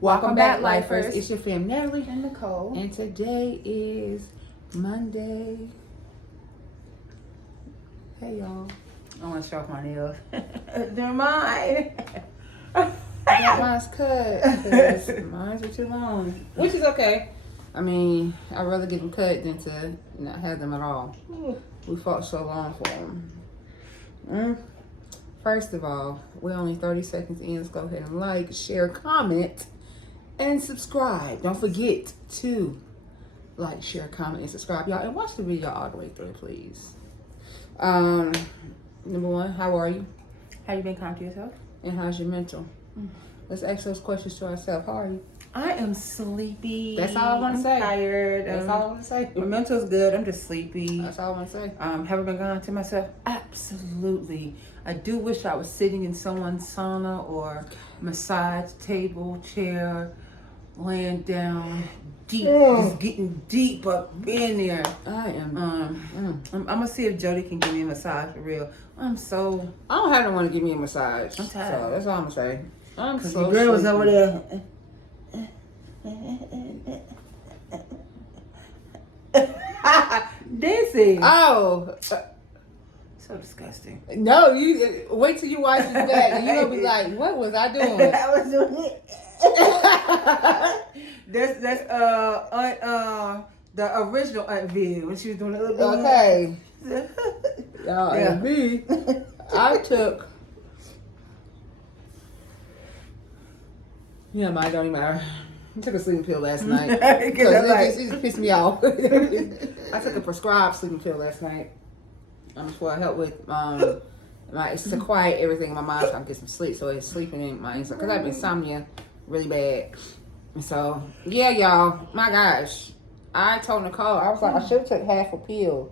Welcome back, lifers. It's your fam, Natalie and Nicole. And today is Monday. Hey, y'all. I want to show off my nails. They're mine. I got mine's cut because mine's were too long, which is okay. I mean, I'd rather get them cut than to not have them at all. We fought so long for them. First of all, we're only 30 seconds in. Let's go ahead and like, share, comment, and subscribe. Don't forget to like, share, comment, and subscribe, y'all. And watch the video all the way through, please. Number one, how are you? How you been kind to yourself? And how's your mental? Let's ask those questions to ourselves. How are you? I am sleepy. That's all I want to say. I'm tired. That's all I want to say. My mental's good. I'm just sleepy. That's all I want to say. Have I been kind to myself? Absolutely. I do wish I was sitting in someone's sauna or massage table, chair, laying down deep, just getting deep up in there. I am. I'm gonna see if Jody can give me a massage for real. I don't have no one to give me a massage. I'm tired. So that's all I'm gonna say. I'm so the girl was sleepy. over there. Dancing. Oh. So disgusting. No, you wait till you watch this back and you're gonna be like, what was I doing? I was doing it. that's the original Aunt V when she was doing a little bit. Okay. Y'all, Yeah. and me, I took. Yeah, mine don't even matter. I took a sleeping pill last night. It It just pissed me off. I took a prescribed sleeping pill last night. For help with it's to quiet everything in my mind so I can get some sleep. So it's sleeping in my inside because I have insomnia really bad. And so yeah, y'all. My gosh, I told Nicole I was like I should have took half a pill.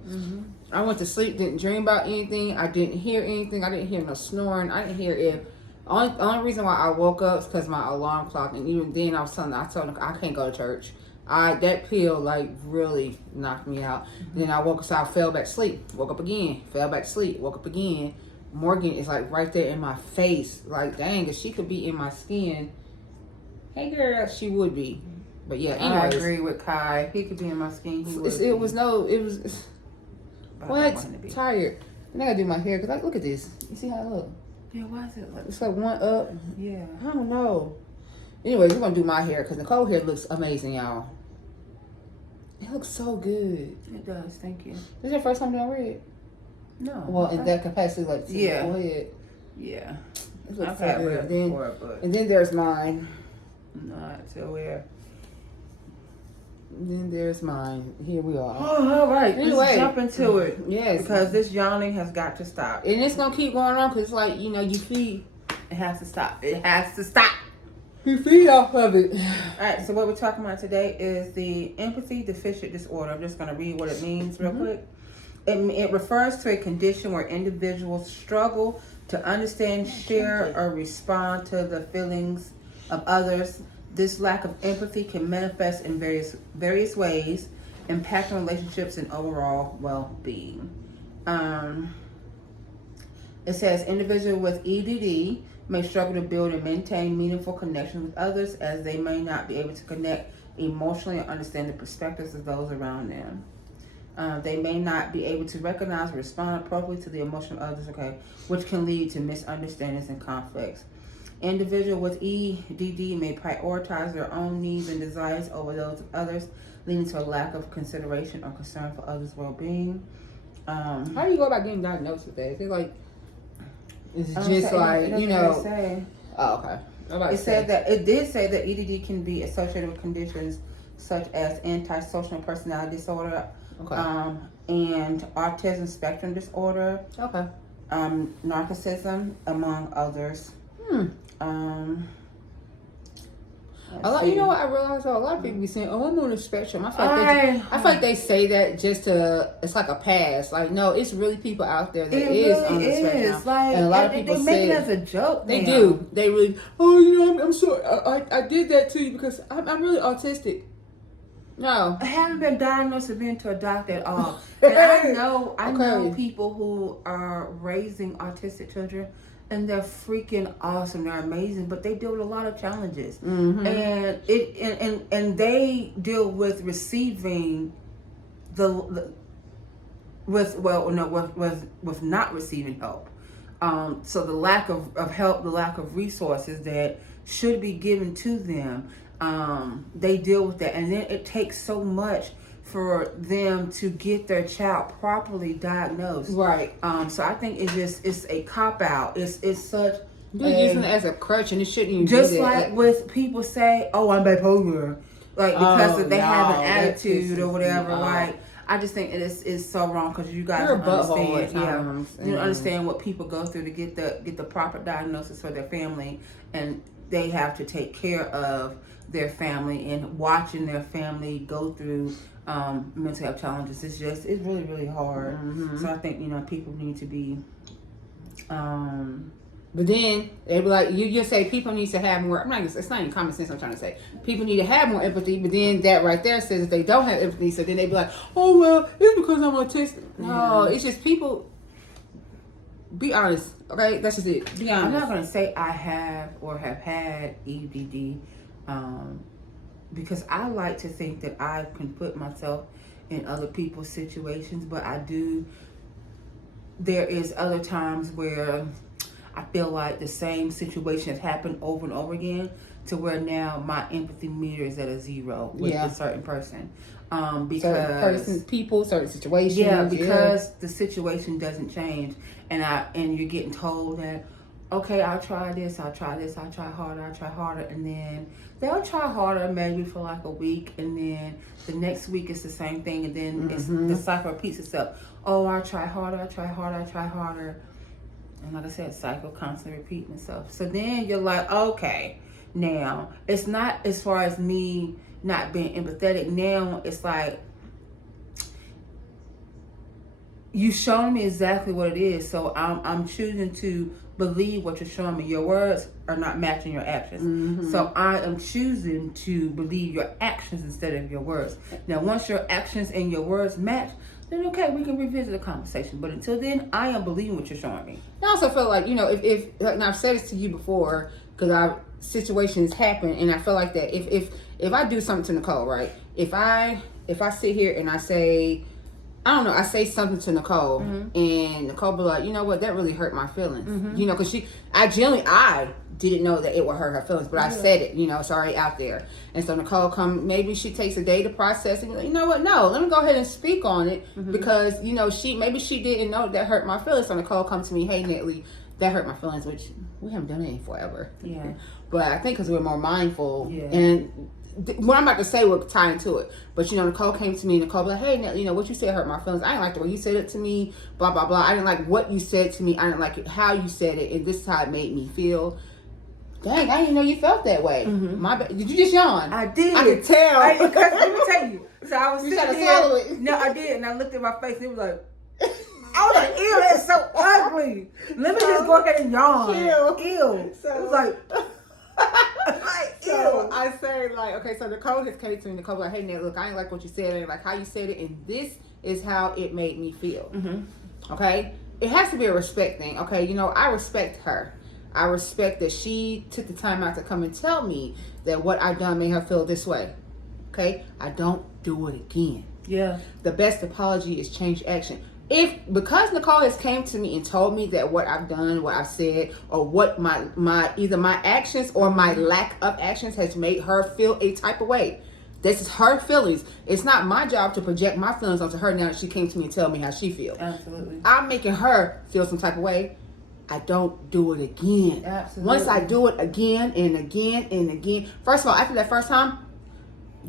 I went to sleep, didn't dream about anything. I didn't hear anything. I didn't hear no snoring. I didn't hear it. Only reason why I woke up is because my alarm clock, and even then I told her I can't go to church. That pill like really knocked me out. Then I woke up, so I fell back to sleep. Woke up again, fell back to sleep. Woke up again. Morgan is like right there in my face. Like dang, if she could be in my skin, hey girl, she would be. But yeah, anyways. I agree with Kai. If he could be in my skin, he would. It was what? Tired. Then I gotta do my hair because look at this. You see how it look? Yeah, why is it like? It's like one up. Yeah. I don't know. Anyways, we're gonna do my hair because Nicole hair looks amazing, y'all. It looks so good. It does. Thank you. This is your first time doing red? No. Well, in that capacity, like yeah. Go ahead. Yeah. It looks I've so had good. red before, but and then there's mine. Not to wear. And then there's mine. Here we are. Oh, all right. Anyway, let's jump into it. Yes. Because this yawning has got to stop. And it's gonna keep going on because, like, you know, you feed. It has to stop. It has to stop. You feed off of it. All right. So what we're talking about today is the empathy deficit disorder. I'm just gonna read what it means real quick. It refers to a condition where individuals struggle to understand, share, or respond to the feelings of others. This lack of empathy can manifest in various ways, impacting relationships and overall well-being. It says individuals with EDD may struggle to build and maintain meaningful connections with others as they may not be able to connect emotionally or understand the perspectives of those around them. They may not be able to recognize or respond appropriately to the emotion of others, which can lead to misunderstandings and conflicts. Individuals with EDD may prioritize their own needs and desires over those of others, leading to a lack of consideration or concern for others' well-being. How do you go about getting diagnosed with that? Is it like, it's just like, you know. Say. Oh, okay. It did say that EDD can be associated with conditions such as antisocial personality disorder, and autism spectrum disorder, narcissism, among others. You know what I realized? A lot of people be saying, "Oh, I'm on the spectrum." I feel like they say that just to, it's like a pass. Like, no, it's really people out there that is on the spectrum. Like, and a lot of people they make it as a joke. They do. They really. Oh, you know, I'm sorry. I did that to you because I'm really autistic. No, I haven't been diagnosed with being to a doctor at all. And I know people who are raising autistic children. and they're freaking awesome. They're amazing, but they deal with a lot of challenges, Mm-hmm. and they deal with receiving with not receiving help. So the lack of help, the lack of resources that should be given to them, they deal with that, and then it takes so much for them to get their child properly diagnosed. Right. So I think it's a cop out. It's such. You're using it as a crutch, and it shouldn't even just be like with people say, "Oh, I'm bipolar," like because they have an attitude or whatever. Like, I just think it is so wrong because you guys don't understand. You don't understand what people go through to get the proper diagnosis for their family, and they have to take care of their family, and watching their family go through mental health challenges. It's really, really hard. Mm-hmm. So I think people need to be. But then they be like, you just say people need to have more. It's not even common sense. I'm trying to say people need to have more empathy. But then that right there says if they don't have empathy, so then they be like, oh well, it's because I'm autistic. No, it's just people. Be honest, okay? That's just it. Be honest. I'm not gonna say I have or have had EDD, because I like to think that I can put myself in other people's situations, but I do. There is other times where I feel like the same situation has happened over and over again, to where now my empathy meter is at a 0 with a certain person. Because certain persons, people, certain situations. Yeah, because the situation doesn't change, and you're getting told that, okay, I'll try this, I'll try harder, and then they'll try harder maybe for like a week, and then the next week it's the same thing, and then the cycle repeats itself. Oh, I'll try harder. And like I said, cycle constantly repeating itself. So then you're like, okay, now it's not as far as me not being empathetic. Now it's like, you showing me exactly what it is, so I'm choosing to believe what you're showing me. Your words are not matching your actions, so I am choosing to believe your actions instead of your words. Now, once your actions and your words match, then okay, we can revisit the conversation. But until then, I am believing what you're showing me. I also feel like, if and I've said this to you before, because situations happen, and I feel like that if I do something to Nicole, right? If I sit here and I say, I don't know, I say something to Nicole, and Nicole be like, you know what, that really hurt my feelings. Because I didn't know that it would hurt her feelings, but I said it, it's already out there. And so Nicole maybe she takes a day to process and, you know what, no, let me go ahead and speak on it, because, maybe she didn't know that hurt my feelings. So Nicole comes to me, hey, Natalie, that hurt my feelings, which we haven't done it in forever. Yeah. But I think because we're more mindful, and what I'm about to say will tie into it. But Nicole came to me, and Nicole be like, hey, what you said hurt my feelings. I didn't like the way you said it to me, blah blah blah. I didn't like what you said to me. I didn't like how you said it, and this is how it made me feel. Dang, I didn't know you felt that way. My bad. Did you just yawn? I did. I could tell. Let me tell you. So I was you sitting to there. swallow it. No, I did, and I looked at my face, and it was like, I was like, ew, that's so ugly. Let me just go ahead and yawn. Ew. So, it was like, so I say, like, okay, so Nicole has came to me. Nicole like, hey, Nat, look, I ain't like what you said. I ain't like how you said it, and this is how it made me feel. Okay? It has to be a respect thing. Okay? I respect her. I respect that she took the time out to come and tell me that what I done made her feel this way. Okay? I don't do it again. Yeah. The best apology is change action. Because Nicole has came to me and told me that what I've done, what I've said, or what my either my actions or my lack of actions has made her feel a type of way. This is her feelings. It's not my job to project my feelings onto her now that she came to me and tell me how she feels. Absolutely. I'm making her feel some type of way. I don't do it again. Absolutely. Once I do it again and again and again. First of all, after that first time,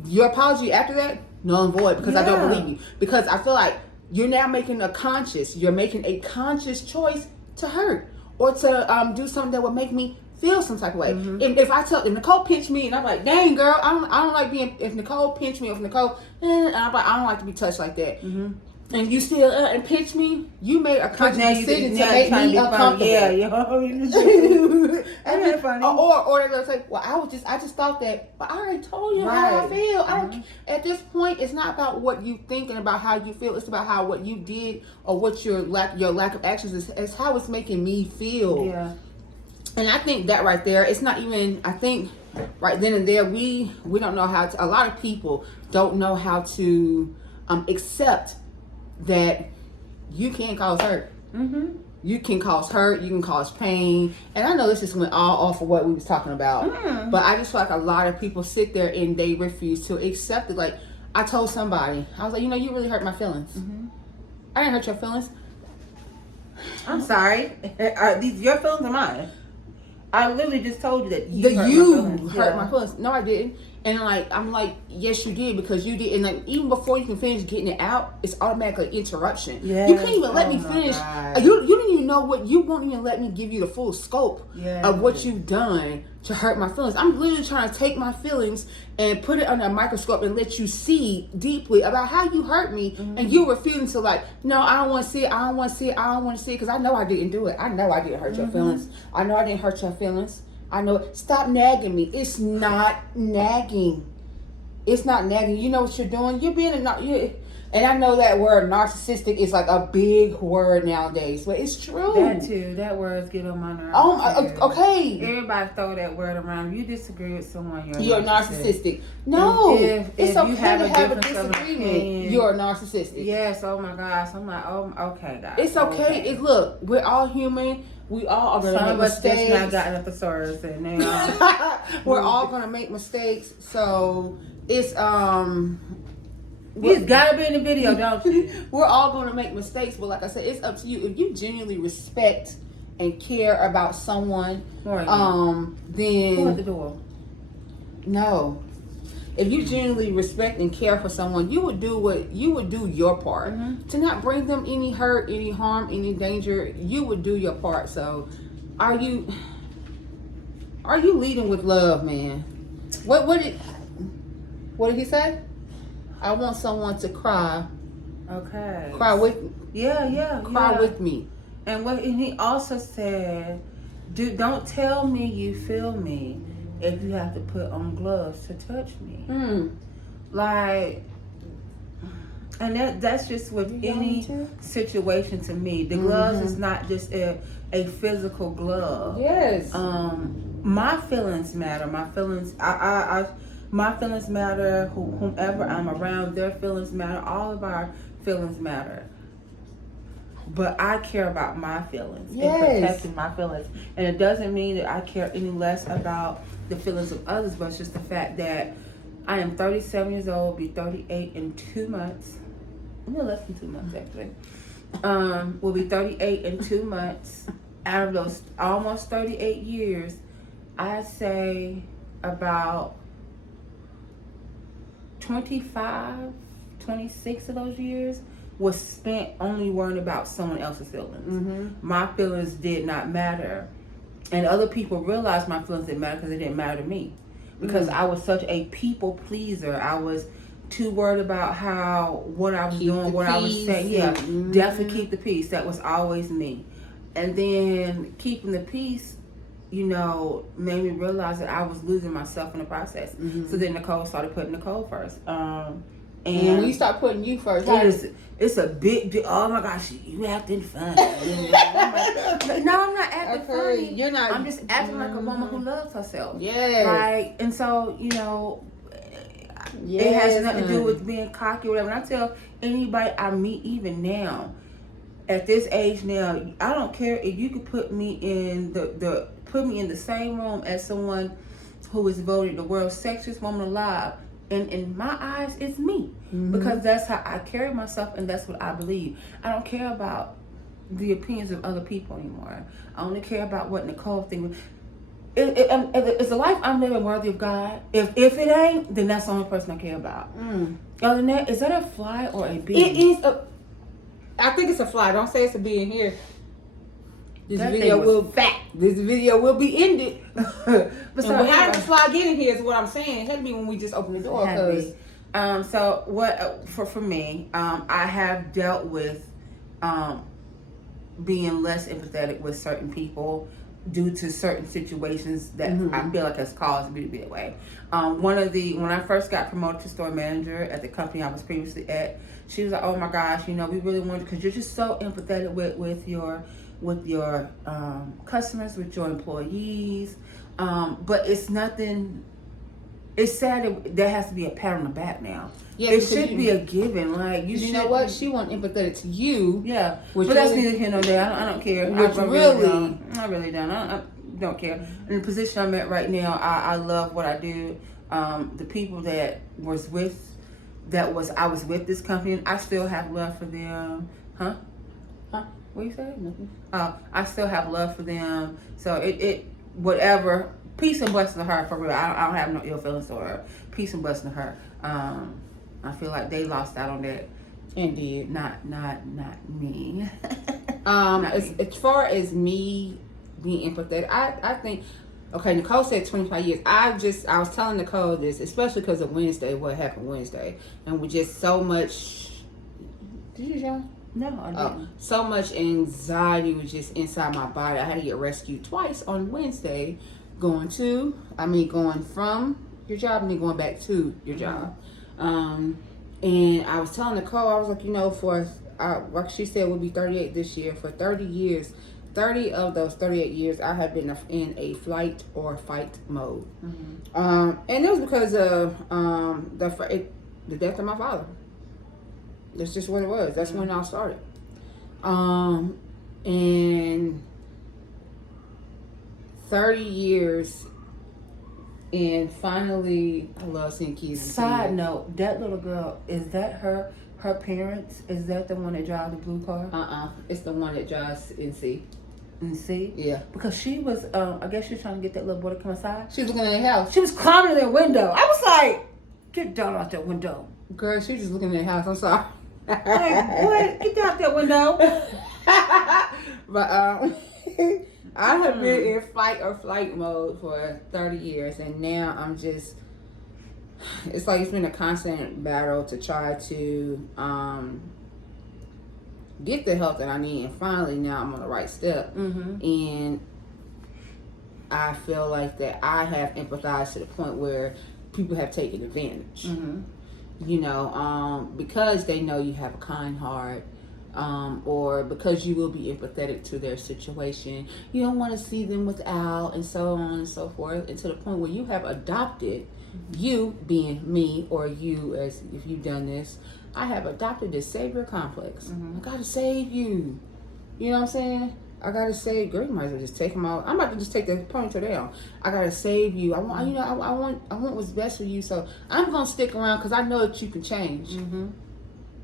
your apology after that, null and void, because I don't believe you. Because I feel like you're now making a conscious choice to hurt or to do something that would make me feel some type of way. If Nicole pinched me and I'm like, dang girl, I don't like being, if Nicole pinched me, or if Nicole, and I'm like, I don't like to be touched like that. And you still and pinch me, you made a conscious decision to make me uncomfortable. And then, funny. Or they'll say, well, I just thought that, but I already told you how I feel. I don't. At this point, it's not about what you think and about how you feel. It's about what you did or what your lack of actions is how it's making me feel. Yeah. And I think that right there, it's not even, I think right then and there, we don't know how to, a lot of people don't know how to accept that you can cause hurt. Mm-hmm. You can cause hurt, you can cause pain. And I know this just went all off of what we was talking about. But I just feel like a lot of people sit there and they refuse to accept it. Like, I told somebody, I was like, you really hurt my feelings. I didn't hurt your feelings. I'm sorry. Are these your feelings or mine? I literally just told you that you hurt my feelings. No, I didn't. And I'm like, yes, you did, because you did. And like, even before you can finish getting it out, it's automatically interruption. Yes. You can't even let me finish. You didn't even know what, you won't even let me give you the full scope of what you've done to hurt my feelings. I'm literally trying to take my feelings and put it under a microscope and let you see deeply about how you hurt me. And you're refusing to, like, no, I don't want to see it. I don't want to see it. I don't want to see it, because I know I didn't do it. I know I didn't hurt your feelings. I know I didn't hurt your feelings. I know. Stop nagging me. It's not nagging. It's not nagging. You know what you're doing? You're being and I know that word narcissistic is like a big word nowadays, but it's true. That too. That word's get on my nerves. Oh, okay. Everybody throw that word around. If you disagree with someone, you're narcissistic. No, it's okay you have to have a difference disagreement. You're narcissistic. Yes. Oh my gosh. I'm like, oh, okay, guys. It's okay. Look, we're all human. We all are going to make mistakes. Some of us just not gotten a thesaurus, and we're all going to make mistakes. So it's you gotta be in the video, don't you? We're all going to make mistakes, but like I said, it's up to you. If you genuinely respect and care about someone, then who at the door? No. If you genuinely respect and care for someone, you would do your part to not bring them any hurt, any harm, any danger. You would do your part. So, are you leading with love, man? What did he say? I want someone to cry. Okay. Cry with. Cry with me. And he also said, don't tell me you feel me if you have to put on gloves to touch me. Like, and that's just with any situation to me. The gloves is not just a physical glove. Yes. My feelings matter. My feelings, my feelings matter. Whomever I'm around, their feelings matter. All of our feelings matter. But I care about my feelings and protecting my feelings. And it doesn't mean that I care any less about the feelings of others, but it's just the fact that I am 37 years old, be 38 in 2 months. A little less than 2 months, actually. Will be 38 in 2 months. Out of those almost 38 years, I'd say about 25, 26 of those years was spent only worrying about someone else's feelings. My feelings did not matter. And other people realized my feelings didn't matter because it didn't matter to me. Because I was such a people pleaser. I was too worried about what I was doing, what I was saying. Definitely keep the peace. That was always me. And then keeping the peace, made me realize that I was losing myself in the process. So then Nicole started putting Nicole first. And when you start putting you first, it's a big, oh my gosh, you acting funny. No, I'm not acting funny. You're not. I'm just acting like a woman who loves herself. Yes. Right. And so, it has nothing to do with being cocky or whatever. And I tell anybody I meet, even now, at this age now, I don't care if you could put me in the same room as someone who is voted the world's sexiest woman alive. And in my eyes, it's me. Because that's how I carry myself, and that's what I believe. I don't care about the opinions of other people anymore. I only care about what Nicole thinks. Is the life I'm living worthy of God? If it ain't, then that's the only person I care about. Other than that, is that a fly or a bee? It is I think it's a fly. Don't say it's a bee in here. This video will be ended. But so how did the fly get in here is what I'm saying. It had to be when we just opened the door. So what for me, I have dealt with being less empathetic with certain people due to certain situations that I feel like has caused me to be that way. When I first got promoted to store manager at the company I was previously at, she was like, "Oh my gosh, we really wanted, because you're just so empathetic with your with your customers, with your employees. But it's nothing. It's sad that there has to be a pat on the back now. Yeah, it should be a given. Like you know what? She wasn't empathetic to you. Yeah, but that's neither here nor there. I don't care. Which I really don't. I don't care. In the position I'm at right now, I love what I do. The people that I was with this company, I still have love for them. Huh? What you say? I still have love for them. So it whatever. Peace and blessing to her, for real. I don't have no ill feelings for her. Peace and blessing to her. I feel like they lost out on that. Indeed. Not me. As far as me being empathetic, I think, okay, Nicole said 25 years. I was telling Nicole this, especially because of Wednesday, what happened Wednesday. And with just so much, did you, John? No, I didn't. So much anxiety was just inside my body. I had to get rescued twice on Wednesday. Going from your job and then going back to your job. And I was telling Nicole, I was like, like she said, we'll be 38 this year. For 30 years, 30 of those 38 years, I have been in a flight or fight mode. And it was because of the death of my father. That's just what it was. That's when it all started. And 30 years, and finally, I love seeing kids. Side note, that little girl, is that her parents? Is that the one that drives the blue car? It's the one that drives NC. NC? Yeah. Because she was, I guess she was trying to get that little boy to come inside. She was looking at the house. She was climbing in their window. I was like, get down out that window. Girl, she was just looking at the house. I'm sorry. Like, what? Get down out that window. But, I have been in fight or flight mode for 30 years, and now I'm just, it's like it's been a constant battle to try to get the help that I need, and finally now I'm on the right step. And I feel like that I have empathized to the point where people have taken advantage. Because they know you have a kind heart. Or because you will be empathetic to their situation, you don't want to see them without, and so on and so forth, and to the point where you have adopted, you being me, or you, as if you've done this, I have adopted this savior complex. I gotta save you. You know what I'm saying? I gotta save. Girl, you might as well just take them out. I'm about to just take the ponytail down. I gotta save you. I want what's best for you. So I'm gonna stick around because I know that you can change.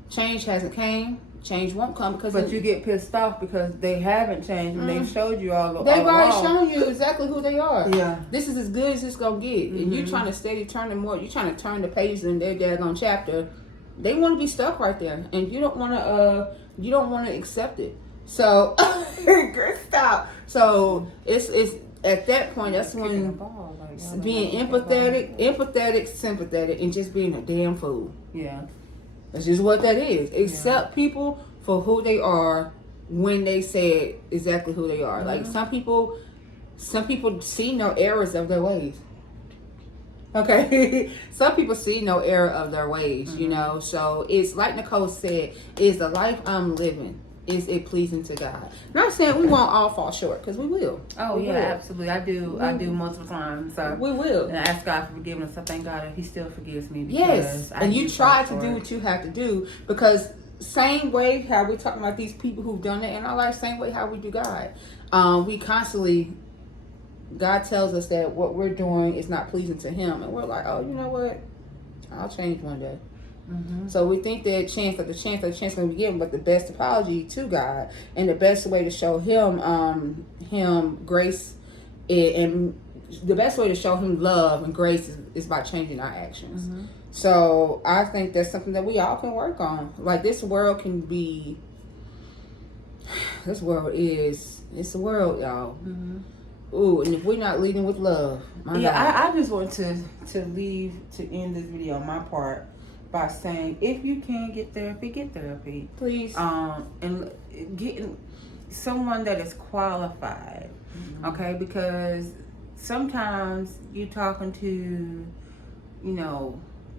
Change hasn't came. Change won't come because. But you get pissed off because they haven't changed and they've showed you all. They've already shown you exactly who they are. Yeah. This is as good as it's gonna get, and you trying to steady turn them more. You trying to turn the pages in their daggone chapter. They want to be stuck right there, and you don't want to. You don't want to accept it. So, girl, stop. So it's at that point. That's when being empathetic, sympathetic, and just being a damn fool. Yeah. That's just what that is. Accept people for who they are when they say exactly who they are. Like some people see no errors of their ways. Okay, some people see no error of their ways. So it's like Nicole said: is the life I'm living, is it pleasing to God? Not saying we won't all fall short, because we will. Oh, we will. Absolutely. I do multiple times. So we will. And I ask God for forgiveness. I thank God that He still forgives me. Yes. And you try to do what you have to do, because same way how we're talking about these people who've done it in our life, same way how we do God. We constantly, God tells us that what we're doing is not pleasing to Him. And we're like, oh, you know what? I'll change one day. So we think that the chance going to be given, but the best apology to God and the best way to show Him grace, and the best way to show Him love and grace is by changing our actions. So I think that's something that we all can work on. Like it's a world, y'all. Ooh, and if we're not leading with love, I just want to end this video on my part by saying, if you can get therapy, please. And getting someone that is qualified, okay? Because sometimes you're talking to,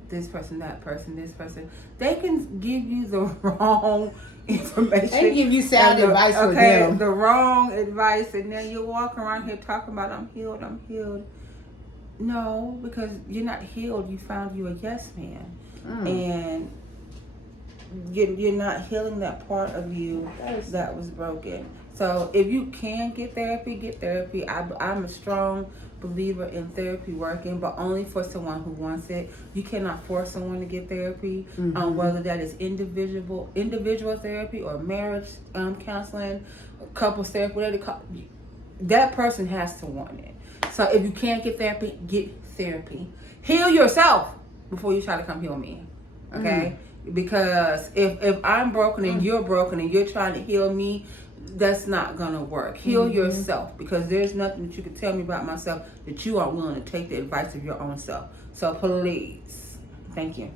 this person, that person, this person, they can give you the wrong information. They give you sound advice for them. The wrong advice, and then you walk around here talking about I'm healed. No, because you're not healed. You found you a yes man, and you're not healing that part of you that was broken. So if you can get therapy, get therapy. I'm a strong believer in therapy working, but only for someone who wants it. You cannot force someone to get therapy, whether that is individual therapy or marriage counseling, couples therapy, whatever. That person has to want it. So if you can't get therapy, get therapy. Heal yourself before you try to come heal me. Okay? Because if I'm broken and you're broken and you're trying to heal me, that's not gonna work. Heal yourself, because there's nothing that you can tell me about myself that you aren't willing to take the advice of your own self. So please, thank you.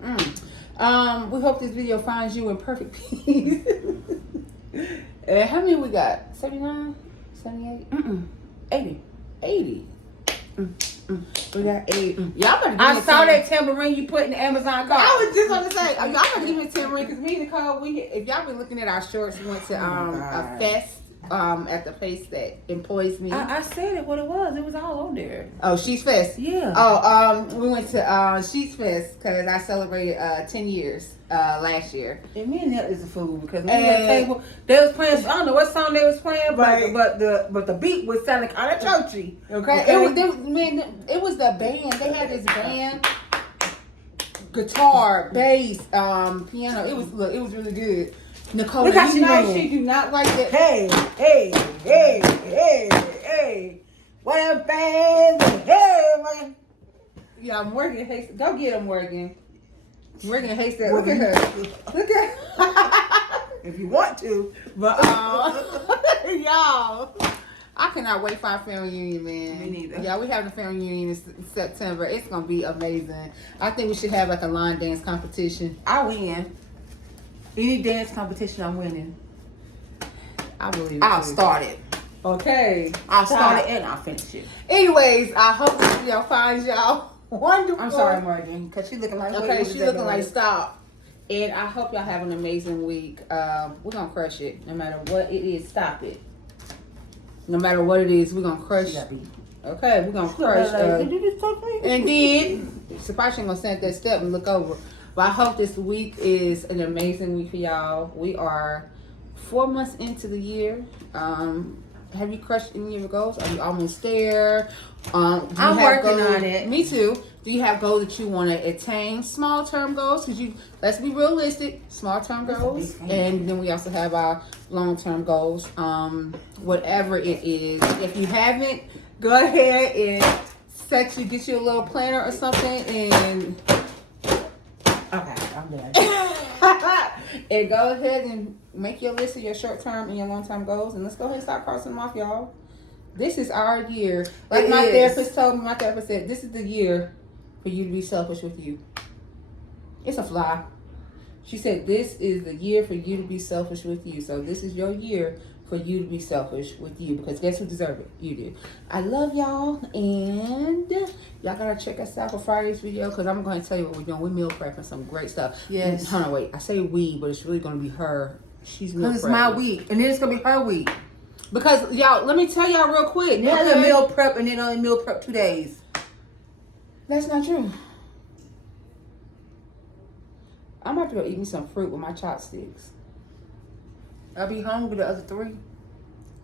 We hope this video finds you in perfect peace. How many we got? 79? 78? 80. We got 8. Y'all better give me I saw that tambourine you put in the Amazon cart. I was just gonna say, y'all better give me a tambourine, because me and Nicole, if y'all been looking at our shorts, we went to a fest at the place that employs me. I said it what it was. It was all on there. Oh, She's Fest. Yeah. Oh, we went to She's Fest because I celebrated 10 years last year. And me and Nell is a fool, because we were at the table. They was playing. I don't know what song they was playing, but the beat was sounding kind of churchy. Okay. It was the band. They had this band, guitar, bass, piano. It was really good. Nicole, Look how she know moving. she do not like that. Hey. What up, fans? Hey, man. Yeah, Morgan hates. Go get him, Morgan. Morgan hates that. Look at her. Look at her. If you want to. But y'all, I cannot wait for our family reunion, man. Me neither. Yeah, we have the family reunion in September. It's gonna be amazing. I think we should have like a line dance competition. I win. Any dance competition, I'm winning. I believe. I'll start it. Okay. I'll start it and I'll finish it. Anyways, I hope this video finds y'all wonderful. I'm sorry, Morgan, because she looking like. Okay, she looking like stop. And I hope y'all have an amazing week. We're gonna crush it. No matter what it is, stop it. No matter what it is, we're gonna crush it. Okay, we're gonna crush. Did you just touch me? And then, surprised she ain't gonna stand at that step and look over. But I hope this week is an amazing week for y'all. We are 4 months into the year. Have you crushed any of your goals? Are you almost there? I'm working on it. Me too. Do you have goals that you want to attain? Small term goals, because let's be realistic. Small term goals, and then we also have our long term goals. Whatever it is, if you haven't, go ahead and get you a little planner or something, and Okay, I'm done. and go ahead and make your list of your short term and your long term goals, and let's go ahead and start crossing them off, y'all. This is our year. Like my therapist told me, my therapist said, this is the year for you to be selfish with you. It's a fly. She said, this is the year for you to be selfish with you. So this is your year for you to be selfish with you, because guess who deserves it? You do. I love y'all, and y'all gotta check us out for Friday's video, because I'm going to tell you what we're doing. We're meal prepping some great stuff. Yes. Hold on, wait. I say we, but it's really going to be her. She's meal prepping. It's my week, and then it's gonna be her week. Because y'all, let me tell y'all real quick. There's a meal prep, and then only meal prep 2 days. That's not true. I'm about to go eat me some fruit with my chopsticks. I'll be hungry the other 3.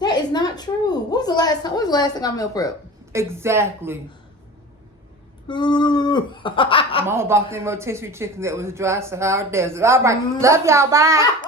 That is not true. What was the last thing I meal prep? Exactly. Mama bought them rotisserie chicken that was dry Sahara Desert. All right, love y'all. Bye.